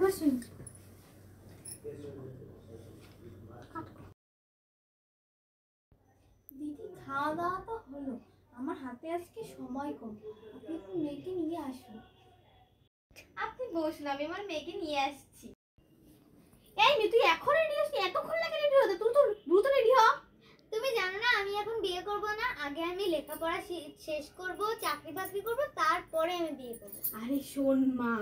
বসুন। দিদি খাওয়া দাওয়া তো হলো, আমার হাতে আজকে সময় কম, আপনি একটু মেয়েকে নিয়ে আসুন। আপনি বসুন, আমি আমার মেয়েকে নিয়ে আসছি। এই মেয়ে, তুই এখন রেডি হসনি? এতক্ষণ লাগে রেডি হতে? তুই তো দ্রুত রেডি হ। তুমি জানো না আমি এখন বিয়ে করব না, আগে আমি লেখাপড়া শেষ করব, চাকরি বাকরি করব, তারপরে আমি বিয়ে করব। আরে শোন মা,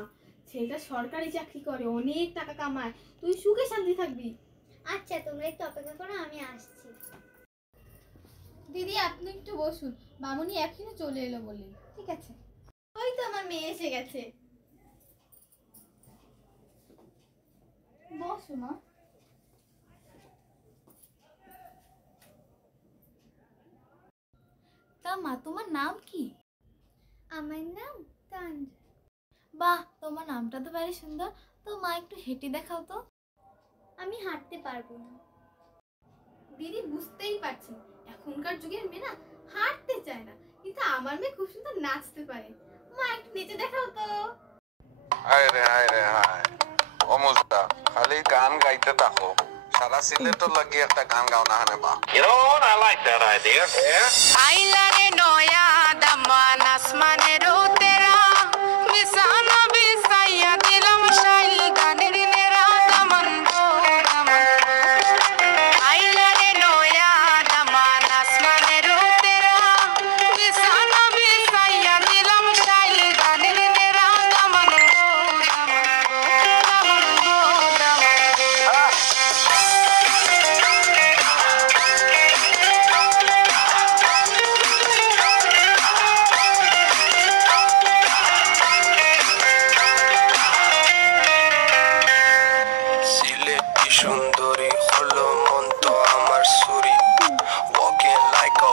ছেলেটা সরকারি চাকরি করে, অনেক টাকা কামায়, তুই সুখে শান্তি থাকবি। আচ্ছা তোমরা একটু অপেক্ষা করো, আমি আসছি। দিদি আপনি একটু বসুন, মামুনি এখনই চলে এলো বলে। ঠিক আছে। ওই তো আমার মেয়ে এসে গেছে। বসো মা। তা মা, তোমার নাম কি? আমার নাম তানজা। বাহ, তোমার নামটা তো ভারী সুন্দর। তো মা একটু হেঁটে দেখাও তো। আমি হাঁটতে পারবো না। দিদি বুঝতেই পারছি, এখনকার যুগের মেয়ে না হাঁটতে চায় না, কিন্তু আমার মেয়ে খুব সুন্দর নাচতে পারে। মা একটু নেচে দেখাও তো। হায় রে হায় রে হায়, ও মুজদা খালি গান গাইতে থাকো, সারা সিলেটর লাগি একটা গান গাও না হানে বা। You know what, I like that idea. Yeah. আইলা রে নয়া দামান আসমানের উতেরা বিছানা বিছাইয়া দিলাম শাইল গানের নেরা দামান গো দামান। আইলা রে নয়া দামান আসমানের উতেরা বিছানা বিছাইয়া দিলাম শাইল গানের নেরা দামান গো দামান গো দামান গো। সিলেটি সুন্দরী হলো মন তো আমার সুরি, walking like a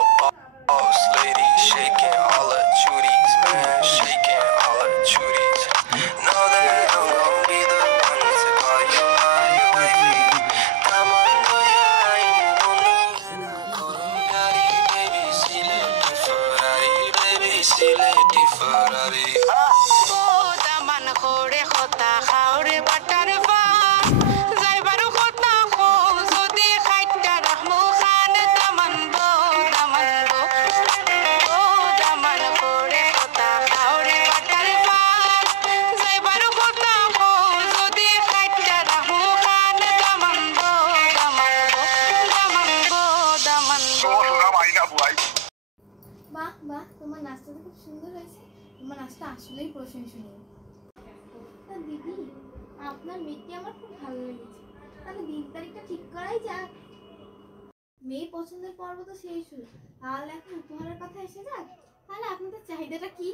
boss lady, shaking all her chuties, man, shaking all her chuties. Know that I'm gonna be the one to call you my wifey. Come on, boy, I'm gonna Ferrari, baby, Sileti Ferrari, baby, Sileti Ferrari. Oh, daman khore khota khaure batar ba, jaibar khota kho jodi khaita rahmu khan daman bo daman bo. Oh, daman khore khota khaure batar ba, jaibar khota kho jodi khaita rahmu khan daman bo daman bo daman bo daman bo. বাহ বাহ, তোমার নাচটা তো খুব সুন্দর হয়েছে, তোমার নাচটা আসলেই প্রশংসনীয়। তা দিদি, আপনার মেয়েকে আমার খুব ভালো লেগেছে, তাহলে দিন তারিখটা ঠিক করাই যাক। মেয়ে পছন্দের পর্ব তো শেষ হলো, তাহলে এখন উপহারের কথা এসে যাক। তাহলে আপনাদের চাহিদাটা কি?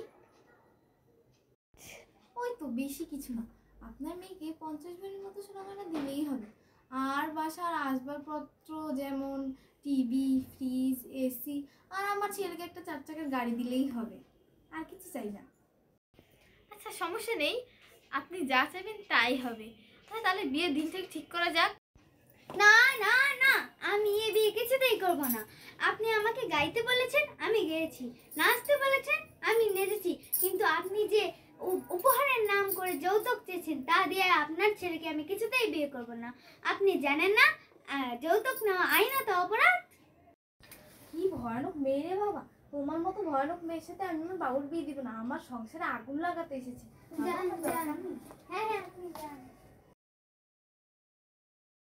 ওই তো বেশি কিছু না, আপনার মেয়েকে 50 ভরির মতো সোনাগয়না দিলেই হবে। আর বাসার আসবাবপত্র যেমন টিভি, ফ্রিজ, এসি, আর আমার ছেলেকে একটা 4 চাকার গাড়ি দিলেই হবে, আর কিছু চাই না। আচ্ছা সমস্যা নেই, আপনি যা চাইবেন তাই হবে। তাহলে বিয়ের দিনটা ঠিক করা যাক। না না না, আমি এই বিয়ে কিছুতেই করব না। আপনি আমাকে গাইতে বলেছেন, আমি গেয়েছি, নাচতে বলেছেন, আমি নেচেছি, কিন্তু আপনি যে উপহারের নাম করে যৌতুক চেয়েছেন তা দিয়ে আপনার ছেলেকে আমি কিছুতেই বিয়ে করব না। আপনি জানেন না যৌতুক নেওয়া আইনত অপরাধ? কি ভয়ানক মেয়ে রে বাবা, তোমার মতো ভয়ানক মেয়ের সাথে আমি আমার বাবুর বিয়ে দিব না, আমার সংসারে আগুন লাগাতে এসেছি।